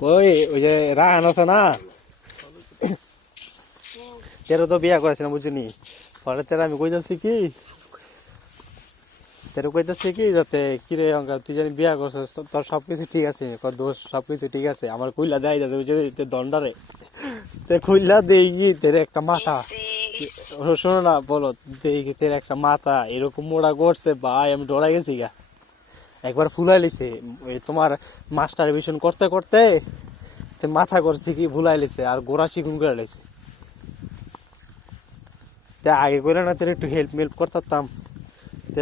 কই ওই যে রাহান আছে না, তেরো তো বিয়া করেছিলাম বুঝিনি। পরে তেরা আমি কইতাছি কি, তেরো কইতাছি কি যাতে কিরে অঙ্কা তুই জানি বিয়া করছিস, তোর সবকিছু ঠিক আছে, দোষ সবকিছু ঠিক আছে, আমার কইলা দেয় যাতে বুঝলি দণ্ডারে তে খুললা দেই কি তেরে একটা মাথা, শোনো না বলো, দেখি তেরে একটা মাথা এরকম মোড়া করছে ভাই, আমি ডরা গেছি গা। একবার ফুলাই লিছে ওই তোমার মাস্টার ভিশন করতে করতে মাথা করছি কি ভুলাই লিছে, আর গোড়া চিকুন করে লাইছে। আগে করে না তোর একটু হেল্প মেল্প করতাম,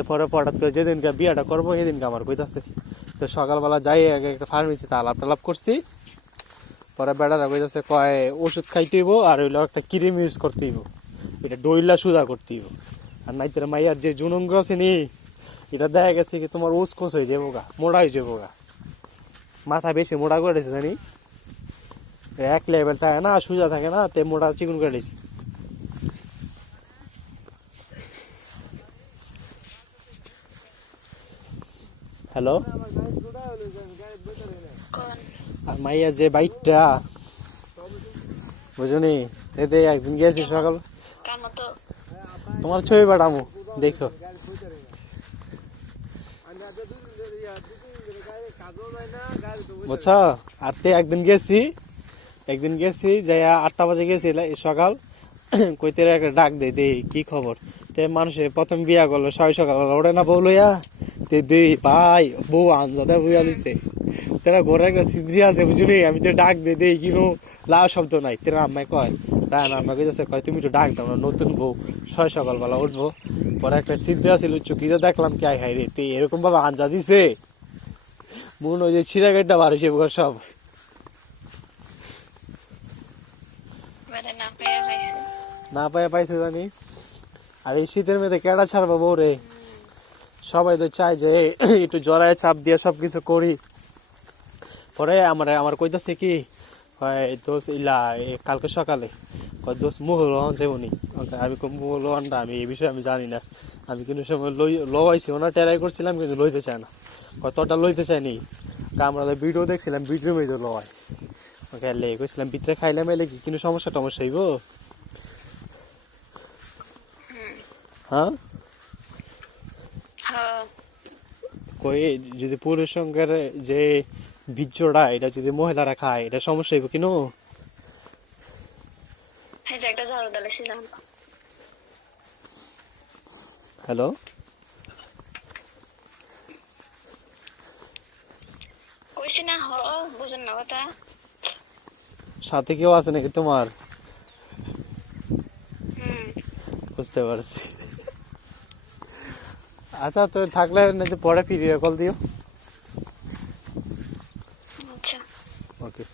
পরে হঠাৎ করে যেদিনকে বিয়েটা করবো সেদিনকে আমার কইতাছে। তো সকালবেলা যাই আগে একটা ফার্মেসিতে আলাপ টালাপ করছি, পরে বেড়ারা কইতাছে কয় ওষুধ খাইতে হইব আর হইলো একটা ক্রিম ইউজ করতে হইব, এটা ডইলা সুদা করতে হইব, আর নাই তোর মাইয়ার যে জুনঙ্গ আছে নি এটা দেখা গেছে কি তোমার উসকোস হয়ে যাবো গা, মোড়া হয়ে যাবো গা, মাথা বেশি মোড়া করে দিয়েছে জানি, এক লেভেল থাকে না সুজা থাকে না, তে মোড়া চিকুন করে দিয়েছে। হ্যালো, আর মাইয়া যে বাইকটা বুঝনি, এতে একদিন গেছি সকাল, তোমার ছবি পাঠামো দেখো, বুঝছো। আর তে একদিন গেছি যাই 8টা বাজে গেছি সকাল, কইতে একটা ডাক দে কি খবর, তে মানুষে প্রথম বিয়া করলো সকালবেলা ওঠে না বউ লইয়া, তে দে ভাই বউ আনজাদা বইয়া লিছে, তেরা ঘরে একটা ছিদ্রি আছে বুঝলি, আমি তো ডাক দে কিনো লাভ শব্দ নাই, তেরা আম্মাই কয় রায়ন আম্মা কইতেছে কয় তুমি তো ডাক দাও না, নতুন বউ সকালবেলা উঠবো, পরে একটা ছিদ্রি আছিল চুকিতে দেখলাম কি হাই রে, তে এরকম ভাবে আনজা দিছে মনে হয় যে ছিঁড়া গাড়িটা বার হয়েছে সব, না পাইয়া পাইছে জানি। আর এই শীতের মেয়েতে কেডা ছাড়বো বউ রে, সবাই তো চায় যে একটু জড়ায় চাপ দিয়ে সবকিছু করি। পরে আমার কইতাছে কি দোষ ইলা কালকে সকালে দোষ মুহলন যাবনি, আমি মুহলনটা আমি এই বিষয়ে আমি জানি না, আমি কিন্তু সময় লইছি ওনার টেরাই করছিলাম কিন্তু লইতে চায় না, কতটা লইতে চায়নি, আমরা ভিডিও দেখছিলাম ভিডিও মেয়ে লয়, ওকে কইছিলাম ভিতরে খাইলাম এলে কি কিন্তু সমস্যা টমস্যা হইব, হ্যাঁ কই যদি পুরুষ সঙ্গের যে বীর্যটা এটা যদি মহিলারা খায় এটা সমস্যা হইব কিনো। হ্যালো, সাথে কেউ আছে নাকি তোমার, বুঝতে পারছি। আচ্ছা তো থাকলে নাকি পরে ফিরিয়ে কল দিও। ওকে।